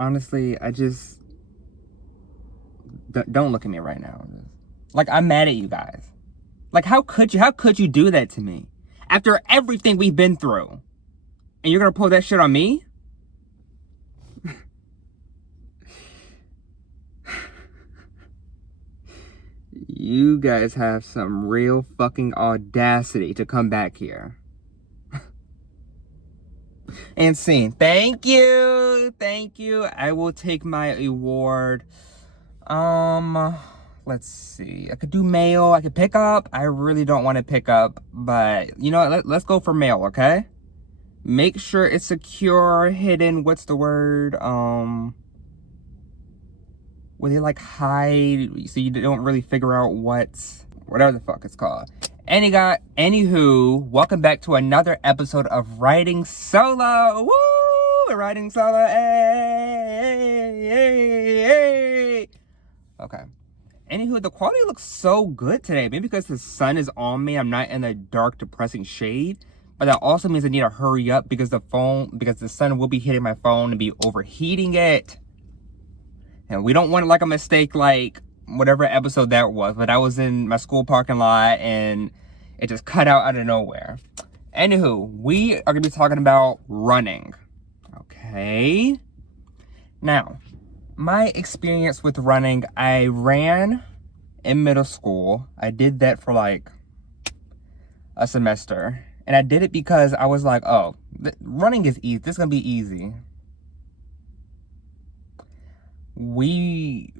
honestly, I just don't look at me right now. Like, I'm mad at you guys. Like, how could you do that to me after everything we've been through, and you're gonna pull that shit on me? You guys have some real fucking audacity to come back here. And scene. Thank you. I will take my award. Let's see. I could do mail. I could pick up. I really don't want to pick up, but you know what? Let's go for mail, okay? Make sure it's secure, hidden. What's the word? Where they like hide so you don't really figure out whatever the fuck it's called. Anywho, welcome back to another episode of Writing Solo. Woo! Writing Solo. Hey. Okay. Anywho, the quality looks so good today. Maybe because the sun is on me, I'm not in a dark, depressing shade. But that also means I need to hurry up because the sun will be hitting my phone and be overheating it. And we don't want like a mistake like whatever episode that was, but I was in my school parking lot and it just cut out of nowhere. Anywho, we are going to be talking about running. Okay. Now, my experience with running, I ran in middle school. I did that for like a semester. And I did it because I was like, oh, running is easy. This is going to be easy.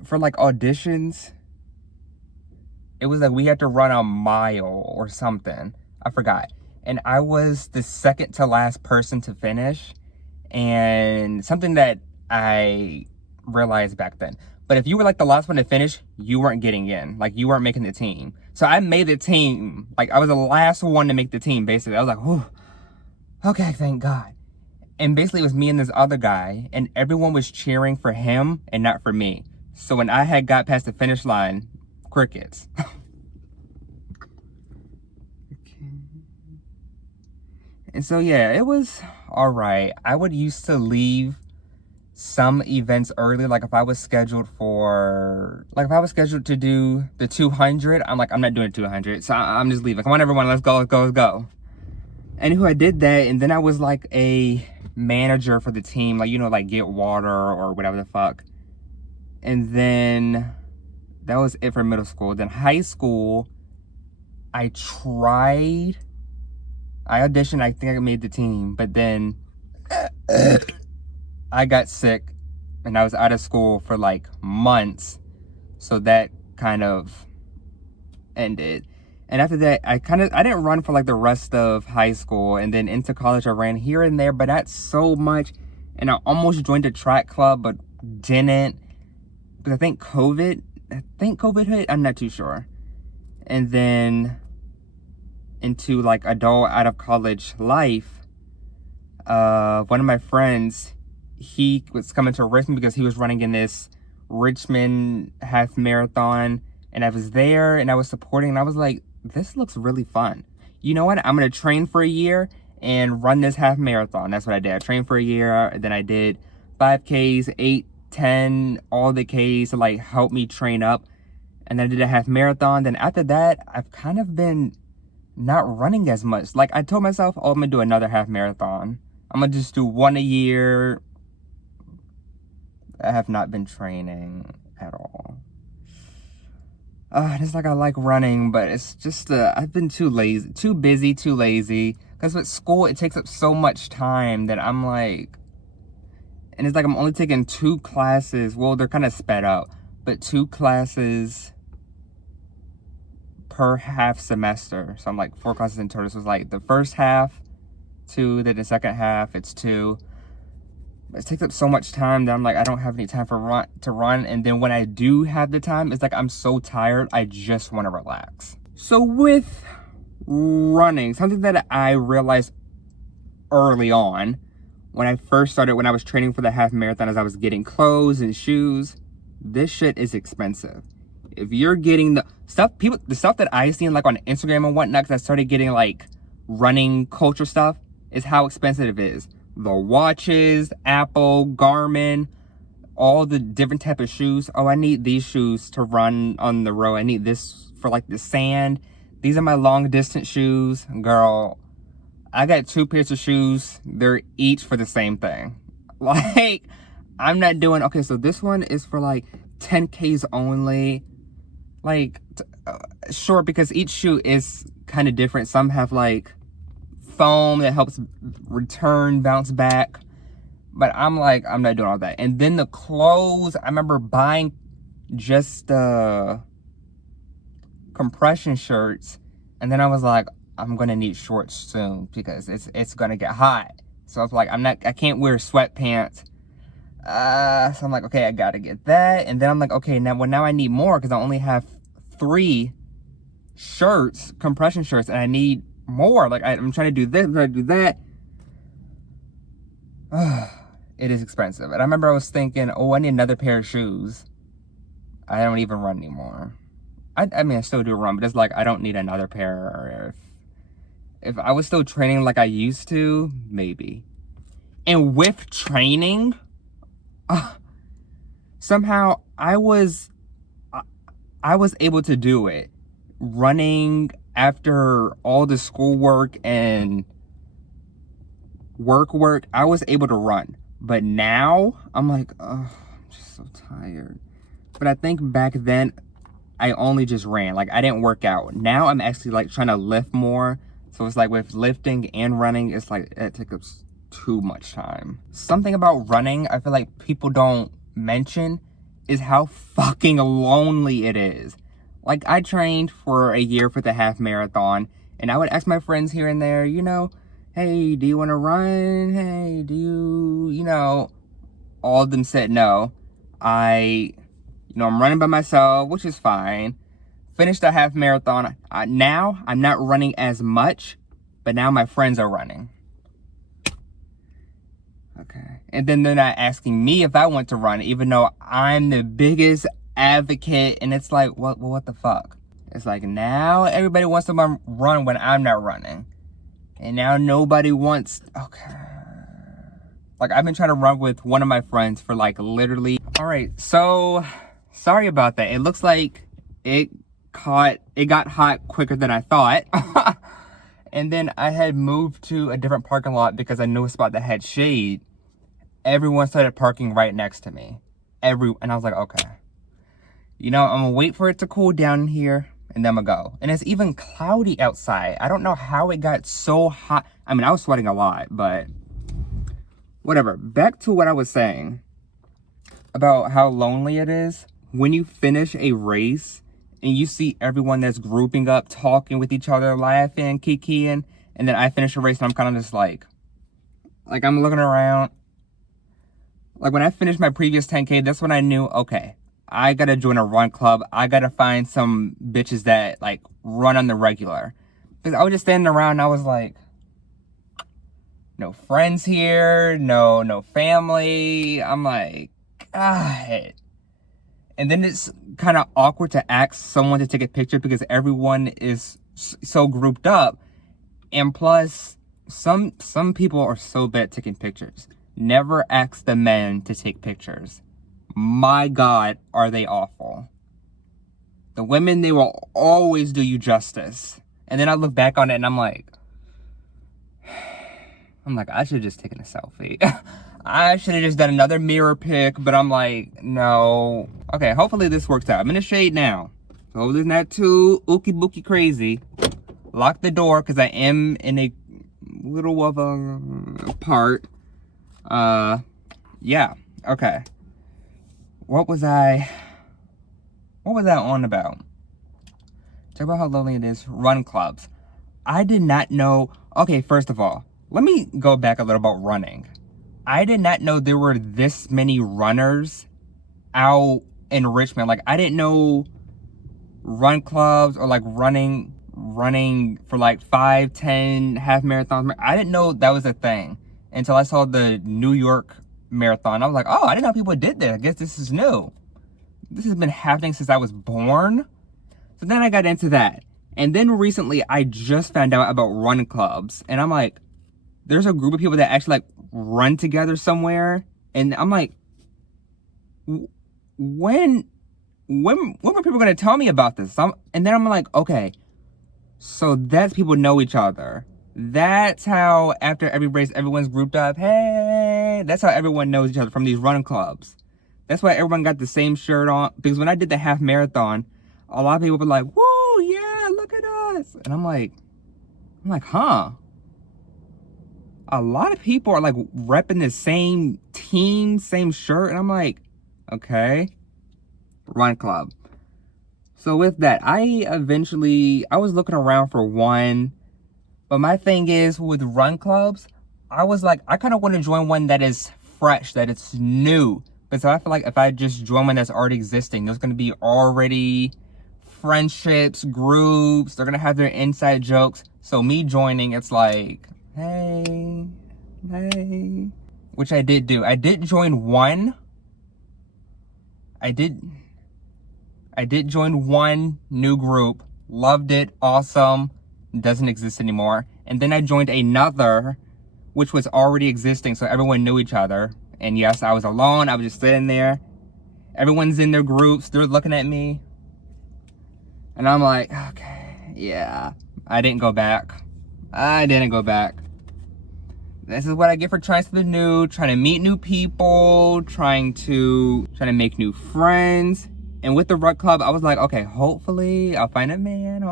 For like auditions, it was like we had to run a mile or something. I forgot. And I was the second to last person to finish. And something that I realized back then. But if you were like the last one to finish, you weren't getting in. Like you weren't making the team. So I made the team. Like I was the last one to make the team, basically. I was like, whew, okay, thank God. And basically it was me and this other guy, and everyone was cheering for him and not for me. So when I had got past the finish line, crickets. And so yeah, it was all right. I would used to leave some events early, like if I was scheduled to do the 200, I'm like, I'm not doing 200, so I'm just leaving. Come on, everyone, let's go. Anywho, I did that, and then I was like a manager for the team, like, you know, like get water or whatever the fuck. And then that was it for middle school. Then high school, I auditioned, I think I made the team, but then I got sick and I was out of school for like months. So that kind of ended. And after that, I didn't run for like the rest of high school. And then into college, I ran here and there, but not so much. And I almost joined a track club, but didn't. Because I think COVID hit. I'm not too sure. And then into like adult out of college life, one of my friends, he was coming to Richmond because he was running in this Richmond half marathon. And I was there and I was supporting, and I was like, this looks really fun. You know what? I'm going to train for a year and run this half marathon. That's what I did. I trained for a year. Then I did 5Ks, 8, 10, all the Ks to like help me train up. And then I did a half marathon. Then after that, I've kind of been not running as much. Like I told myself, oh, I'm going to do another half marathon. I'm going to just do one a year. I have not been training at all. It's like I like running, but it's just, I've been too busy, too lazy. Because with school, it takes up so much time that I'm like, and it's like I'm only taking 2 classes. Well, they're kind of sped up, but 2 classes per half semester. So I'm like 4 classes in total. So it's like the first half, 2, then the second half, it's 2. It takes up so much time that I'm like, I don't have any time to run. And then when I do have the time, it's like I'm so tired, I just want to relax. So with running, something that I realized early on when I first started, when I was training for the half marathon, as I was getting clothes and shoes, this shit is expensive. If you're getting the stuff that I seen like on Instagram and whatnot, because I started getting like running culture stuff, is how expensive it is. The watches, Apple, Garmin, all the different type of shoes. Oh, I need these shoes to run on the road. I need this for like the sand. These are my long distance shoes. Girl, I got 2 pairs of shoes. They're each for the same thing. Like, I'm not doing, okay, so this one is for like 10Ks only. Like, sure, because each shoe is kind of different. Some have like foam that helps return, bounce back. But I'm like, I'm not doing all that. And then the clothes, I remember buying just compression shirts. And then I was like, I'm gonna need shorts soon because it's gonna get hot. So I was like, I can't wear sweatpants. So I'm like, okay, I gotta get that. And then I'm like, okay, now I need more because I only have 3 shirts, compression shirts, and I need more. Like, I'm trying to do this, I'm trying to do that. It is expensive. And I remember I was thinking, oh, I need another pair of shoes. I don't even run anymore. I mean, I still do run, but it's like, I don't need another pair. Or if I was still training like I used to, maybe. And with training, somehow I was able to do it. Running after all the schoolwork and work, I was able to run. But now, I'm like, oh, I'm just so tired. But I think back then, I only just ran. Like, I didn't work out. Now I'm actually like trying to lift more. So it's like with lifting and running, it's like it takes up too much time. Something about running I feel like people don't mention is how fucking lonely it is. Like, I trained for a year for the half marathon, and I would ask my friends here and there, you know, hey, do you want to run? Hey, do you know, all of them said no. I'm running by myself, which is fine. Finished the half marathon. Now, I'm not running as much, but now my friends are running. Okay. And then they're not asking me if I want to run, even though I'm the biggest advocate. And it's like, what the fuck? It's like, now everybody wants to run when I'm not running. And now nobody wants, okay. Like, I've been trying to run with one of my friends for like literally. All right, so sorry about that. It looks like it got hot quicker than I thought. And then I had moved to a different parking lot because I knew a spot that had shade. Everyone started parking right next to me. And I was like, okay. I'm gonna wait for it to cool down here, and then I'm gonna go. And it's even cloudy outside. I don't know how it got so hot. I mean, I was sweating a lot, but whatever. Back to what I was saying about how lonely it is. When you finish a race and you see everyone that's grouping up, talking with each other, laughing, kikiing, and then I finish a race and I'm kind of just like I'm looking around. Like, when I finished my previous 10K, that's when I knew, okay, I gotta join a run club. I gotta find some bitches that like run on the regular. Because I was just standing around and I was like, no friends here, no family. I'm like, God. And then it's kind of awkward to ask someone to take a picture because everyone is so grouped up. And plus, some people are so bad at taking pictures. Never ask the men to take pictures. My God, are they awful. The women, they will always do you justice. And then I look back on it and I'm like, I should have just taken a selfie. I should have just done another mirror pic, but I'm like, no. Okay, hopefully this works out. I'm in the shade now. So hopefully it's not too ookie bookie crazy. Lock the door because I am in a little of a part. Yeah, okay. What was I on about? Talk about how lonely it is. Run clubs. I did not know. Okay, first of all, let me go back a little about running. I did not know there were this many runners out in Richmond. Like, I didn't know run clubs or like running for like 5, 10 half marathons. I didn't know that was a thing until I saw the New York marathon. I was like, oh, I didn't know people did this. I guess this is new. This has been happening since I was born. So then I got into that. And then recently I just found out about run clubs. And I'm like, there's a group of people that actually like run together somewhere. And I'm like, when were people going to tell me about this? And then I'm like, okay, so that's people know each other. That's how after every race, everyone's grouped up. Hey, that's how everyone knows each other from these running clubs. That's why everyone got the same shirt on. Because when I did the half marathon, a lot of people were like, whoa, yeah, look at us. And I'm like, huh. A lot of people are like repping the same team, same shirt. And I'm like, okay, run club. So with that, I was looking around for one. But my thing is with run clubs, I was like, I kind of want to join one that is fresh, that it's new. Because I feel like if I just join one that's already existing, there's going to be already friendships, groups. They're going to have their inside jokes. So me joining, it's like, hey. Which I did do. I did join one. I did join one new group. Loved it. Awesome. Doesn't exist anymore. And then I joined another, which was already existing, so everyone knew each other. And yes, I was alone. I was just sitting there. Everyone's in their groups. They're looking at me. And I'm like, okay, yeah. I didn't go back. This is what I get for trying something new, trying to meet new people, trying to make new friends. And with the run club, I was like, okay, hopefully I'll find a man.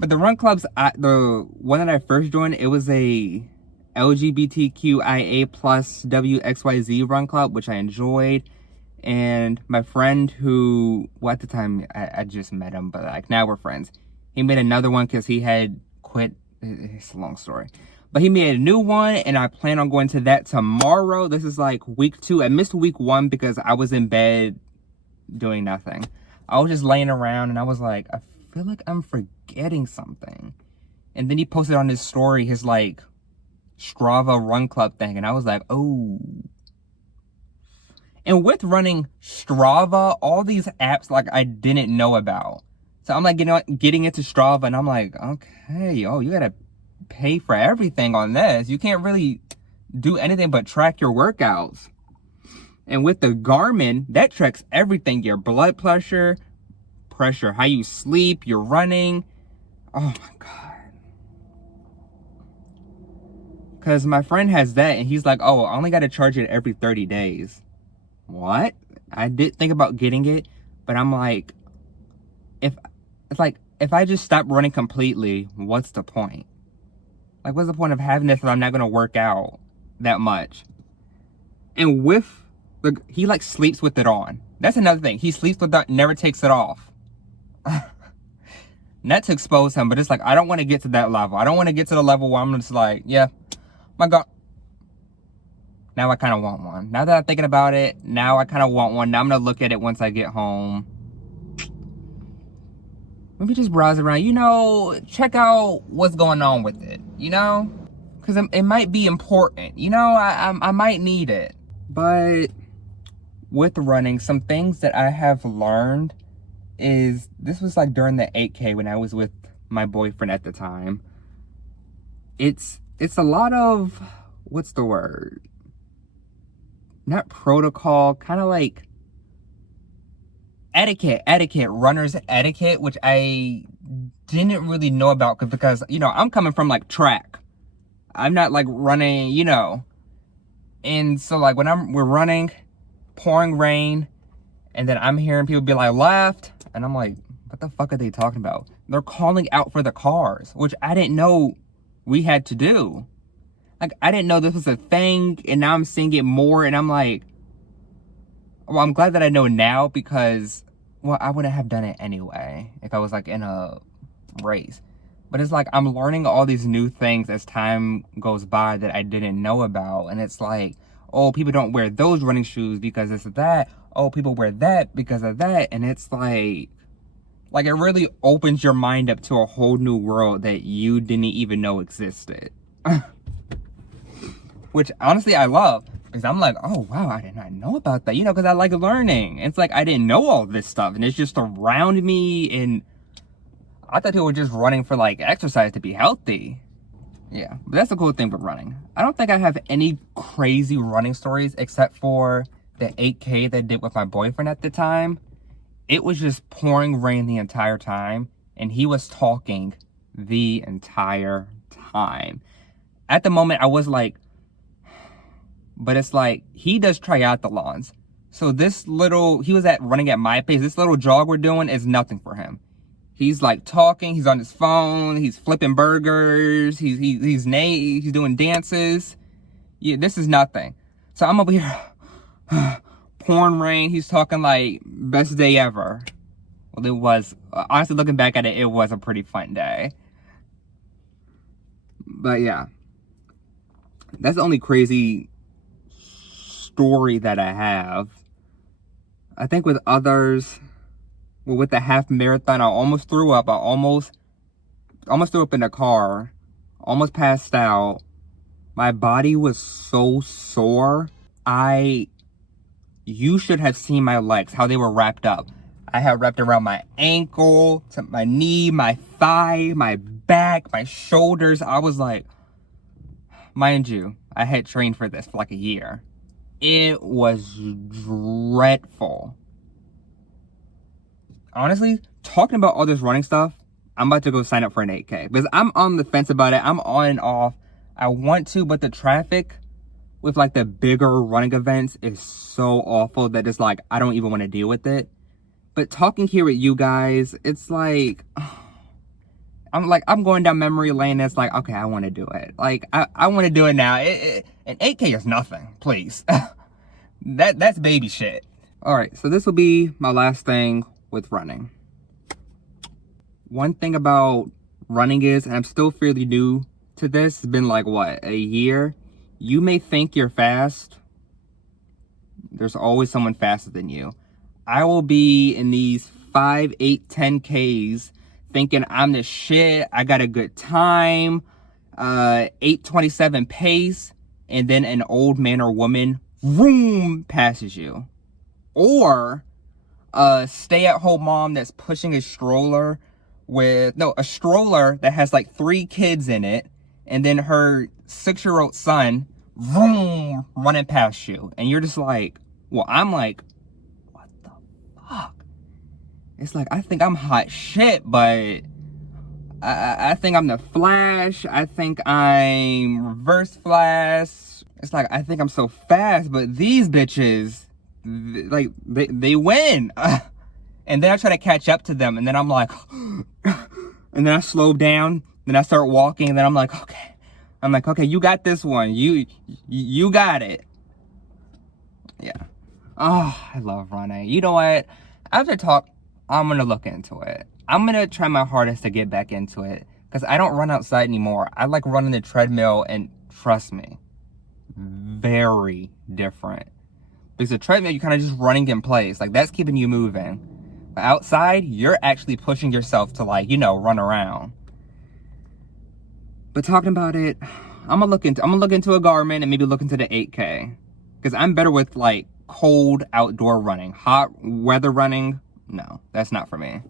But the run clubs, the one that I first joined, it was a LGBTQIA plus WXYZ run club, which I enjoyed. And my friend who, well, at the time, I just met him, but like now we're friends. He made another one because he had quit. It's a long story. But he made a new one, and I plan on going to that tomorrow. This is like week 2. I missed week 1 because I was in bed doing nothing. I was just laying around, and I was like, I feel like I'm forgetting something. And then he posted on his story his like Strava run club thing, and I was like, oh. And with running Strava, all these apps like I didn't know about. So I'm like getting into Strava, and I'm like, okay, oh, you gotta pay for everything on this. You can't really do anything but track your workouts. And with the Garmin, that tracks everything: your blood pressure, how you sleep, your running. Oh my God. Because my friend has that, and he's like, oh, I only got to charge it every 30 days. What? I did think about getting it, but I'm like, if I just stop running completely, what's the point? Like, what's the point of having this if I'm not going to work out that much? And he like sleeps with it on. That's another thing. He sleeps with that, never takes it off. Not to expose him, but it's like, I don't want to get to that level. I don't want to get to the level where I'm just like, yeah, my God. Now I kind of want one. Now that I'm thinking about it, now I kind of want one. Now I'm going to look at it once I get home. Maybe just browse around, check out what's going on with it, because it might be important, I might need it. But with running, some things that I have learned is, this was like during the 8K when I was with my boyfriend at the time. It's a lot of, what's the word? Not protocol, kind of like etiquette, runner's etiquette, which I didn't really know about because, I'm coming from like track. I'm not like running, And so like when we're running, pouring rain, and then I'm hearing people be like, left, and I'm like, what the fuck are they talking about? They're calling out for the cars, which I didn't know we had to do. Like, I didn't know this was a thing, and now I'm seeing it more, and I'm like, well, I'm glad that I know now because, well, I wouldn't have done it anyway if I was like in a race. But it's like I'm learning all these new things as time goes by that I didn't know about. And it's like, oh, people don't wear those running shoes because it's that. Oh, people wear that because of that. And it's like it really opens your mind up to a whole new world that you didn't even know existed. Which honestly I love. Because I'm like, oh, wow, I did not know about that. Because I like learning. It's like I didn't know all this stuff. And it's just around me. And I thought people were just running for, like, exercise to be healthy. Yeah, but that's the cool thing with running. I don't think I have any crazy running stories except for the 8K that I did with my boyfriend at the time. It was just pouring rain the entire time, and he was talking the entire time. At the moment, I was like, but it's like, he does triathlons. So he was running at my pace. This little jog we're doing is nothing for him. He's like talking, he's on his phone, he's flipping burgers, he's doing dances. Yeah, this is nothing. So I'm over here, pouring rain, he's talking like, best day ever. Well, it was, honestly looking back at it, it was a pretty fun day. But yeah, that's the only crazy story that I have. I think with others, well, with the half marathon, I almost threw up. I almost threw up in the car, almost passed out. My body was so sore. You should have seen my legs, how they were wrapped up. I had wrapped around my ankle, to my knee, my thigh, my back, my shoulders. I was like, mind you, I had trained for this for like a year. It was dreadful. Honestly, talking about all this running stuff, I'm about to go sign up for an 8K. Because I'm on the fence about it. I'm on and off. I want to, but the traffic with like the bigger running events is so awful that it's like, I don't even want to deal with it. But talking here with you guys, it's like, I'm going down memory lane. It's like, okay, I want to do it. Like, I want to do it now. An 8K is nothing, please. That's baby shit. All right, so this will be my last thing with running. One thing about running is, and I'm still fairly new to this, it's been like, what, a year? You may think you're fast. There's always someone faster than you. I will be in these 5, 8, 10Ks thinking I'm the shit, I got a good time, 8:27 pace, and then an old man or woman, vroom, passes you. Or a stay-at-home mom that's pushing a stroller a stroller that has like 3 kids in it, and then her 6-year-old son, vroom, running past you. And you're just like, well, I'm like, what the fuck? It's like, I think I'm hot shit, but I think I'm the Flash. I think I'm Reverse Flash. It's like, I think I'm so fast, but these bitches, like, they win. And then I try to catch up to them, and then I'm like, and then I slow down, then I start walking, and then I'm like, okay, you got this one. You got it. Yeah. Oh, I love running. You know what? After talk, I'm going to look into it. I'm going to try my hardest to get back into it, because I don't run outside anymore. I like running the treadmill, and trust me, very different. Because the treadmill, you're kind of just running in place. Like, that's keeping you moving. But outside, you're actually pushing yourself to, like, run around. But talking about it, I'm gonna look into a Garmin and maybe look into the 8K. Because I'm better with, like, cold outdoor running. Hot weather running, no, that's not for me.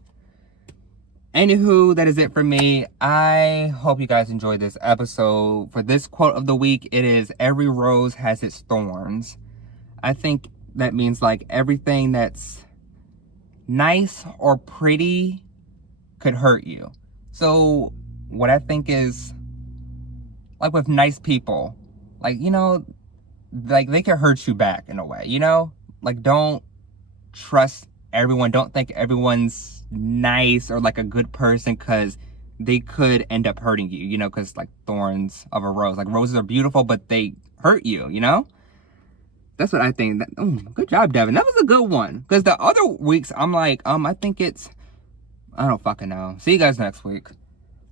Anywho, that is it for me. I hope you guys enjoyed this episode. For this quote of the week, it is, every rose has its thorns. I think that means, like, everything that's nice or pretty could hurt you. So what I think is, like, with nice people, like, like, they can hurt you back in a way, like, don't trust everyone. Don't think everyone's nice or like a good person, because they could end up hurting you, because like thorns of a rose, like, roses are beautiful, but they hurt you. That's what I think. Good job, Devin. That was a good one. Because the other weeks, I'm like, I think it's, I don't fucking know. See you guys next week.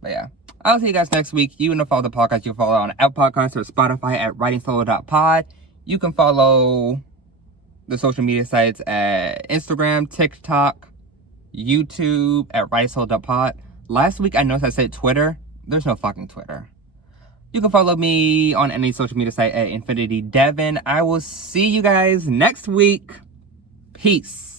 But yeah, I'll see you guys next week. You can follow the podcast. You can follow on Apple Podcasts or Spotify at writingsolo.pod. You can follow the social media sites at Instagram, TikTok, YouTube at writingsolo.pod. Last week, I noticed I said Twitter. There's no fucking Twitter. You can follow me on any social media site at Infinity Devin. I will see you guys next week. Peace.